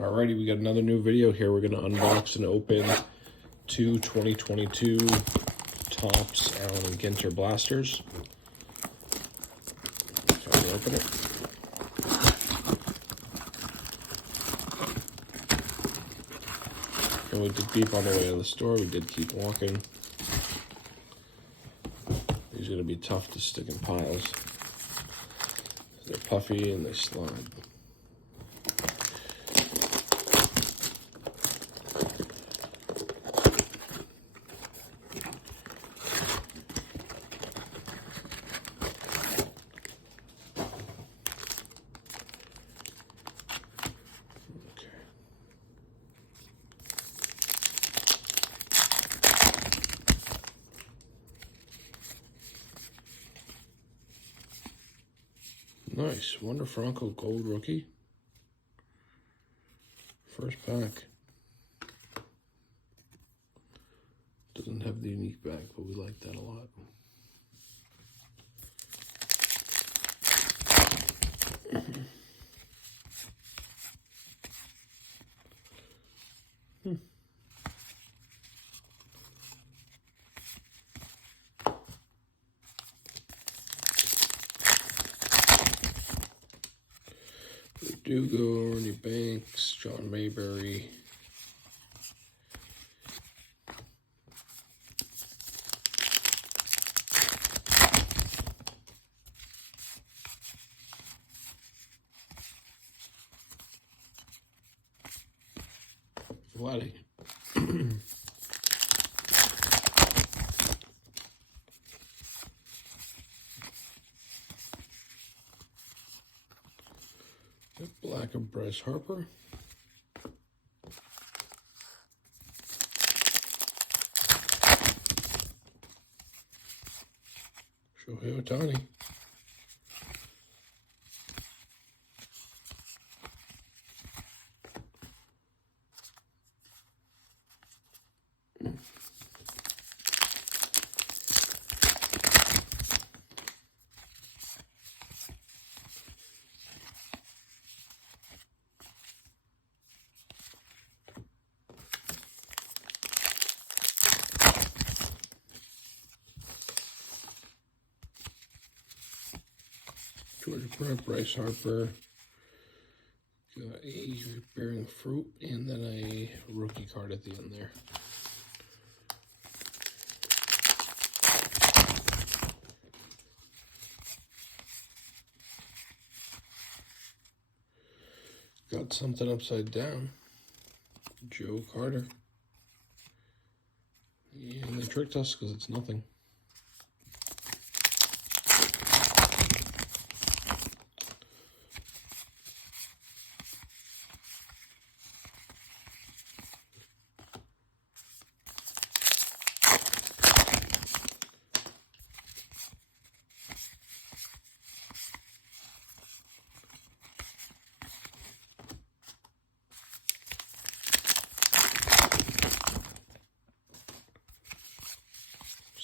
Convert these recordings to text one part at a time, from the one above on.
Alrighty, we got another new video here. We're going to unbox and open two 2022 Topps Allen and Ginter blasters. Try to open it. And we did beep on the way to the store. We did keep walking. These are going to be tough to stick in piles. They're puffy and they slide. Nice. Wonder Franco gold rookie. First pack. Doesn't have the unique back, but we like that a lot. Dugo, Ernie Banks, John Mayberry. Vladdy. Black of Bryce Harper. Shohei Ohtani. Georgia Brett, Bryce Harper, got a bearing fruit, and then a rookie card at the end there. Got something upside down. Joe Carter. And they tricked us because it's nothing.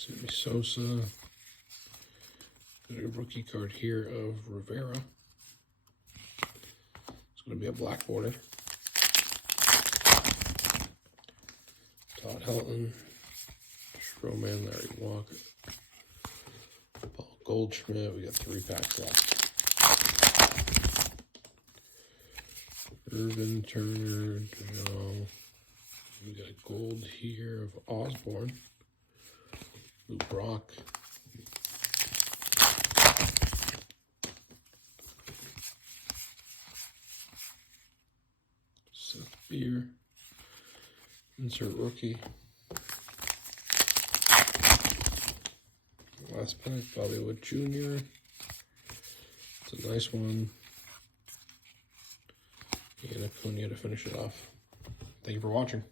Sammy Sosa. Got a rookie card here of Rivera. It's going to be a black border. Todd Helton. Stroman, Larry Walker. Paul Goldschmidt. We got 3 packs left. Irvin, Turner, DeJong. We got a gold here of Osborne. Lou Brock. Seth Beer. Insert rookie. Last pack, Bobby Wood Jr. It's a nice one. And Acuna to finish it off. Thank you for watching.